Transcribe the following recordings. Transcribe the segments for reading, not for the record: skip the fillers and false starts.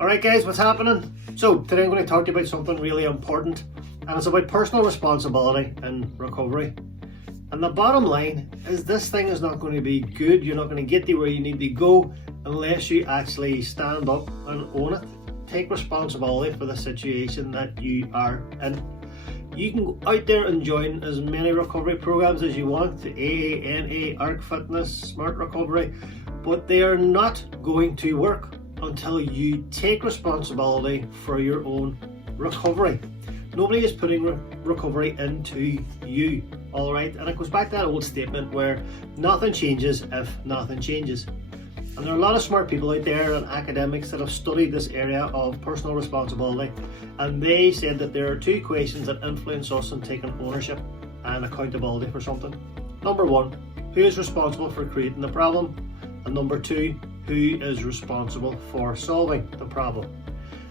Alright guys, what's happening? So today I'm going to talk to you about something really important, and it's about personal responsibility in recovery. And the bottom line is this thing is not going to be good. You're not going to get to where you need to go unless you actually stand up and own it. Take responsibility for the situation that you are in. You can go out there and join as many recovery programs as you want, the AA, NA, ARC Fitness, Smart Recovery, but they are not going to work until you take responsibility for your own recovery. Nobody is putting recovery into you, all right? And it goes back to that old statement where nothing changes if nothing changes. And there are a lot of smart people out there and academics that have studied this area of personal responsibility, and they said that there are two equations that influence us in taking ownership and accountability for something. Number one, who is responsible for creating the problem? And number two, who is responsible for solving the problem?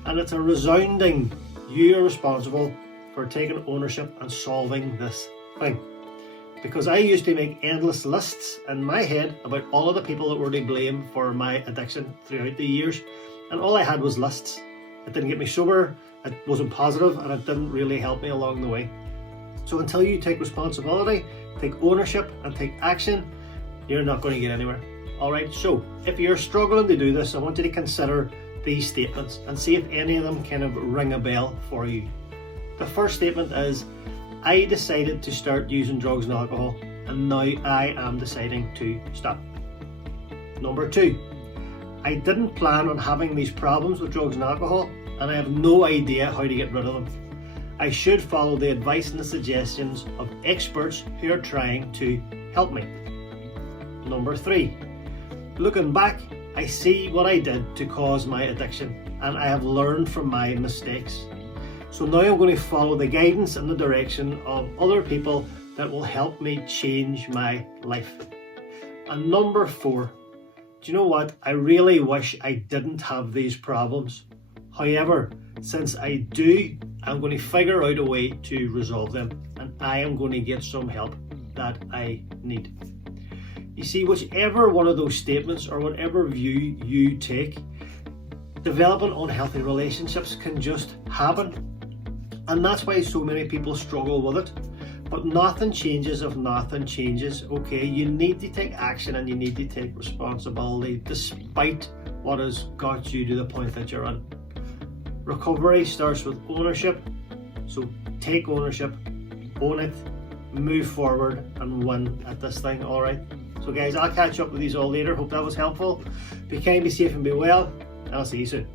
And it's a resounding, you are responsible for taking ownership and solving this thing. Because I used to make endless lists in my head about all of the people that were to blame for my addiction throughout the years, and all I had was lists. It didn't get me sober, it wasn't positive, and it didn't really help me along the way. So until you take responsibility, take ownership and take action, you're not going to get anywhere. Alright, so if you're struggling to do this, I want you to consider these statements and see if any of them kind of ring a bell for you. The first statement is, I decided to start using drugs and alcohol, and now I am deciding to stop. Number two, I didn't plan on having these problems with drugs and alcohol, and I have no idea how to get rid of them. I should follow the advice and the suggestions of experts who are trying to help me. Number three, looking back, I see what I did to cause my addiction, and I have learned from my mistakes. So now I'm going to follow the guidance and the direction of other people that will help me change my life. And number four, do you know what? I really wish I didn't have these problems. However, since I do, I'm going to figure out a way to resolve them, and I am going to get some help that I need. You see, whichever one of those statements or whatever view you take, developing unhealthy relationships can just happen. And that's why so many people struggle with it. But nothing changes if nothing changes, okay? You need to take action and you need to take responsibility despite what has got you to the point that you're in. Recovery starts with ownership. So take ownership, own it, move forward and win at this thing, all right? So guys, I'll catch up with you all later. Hope that was helpful. Be kind, be safe and be well. I'll see you soon.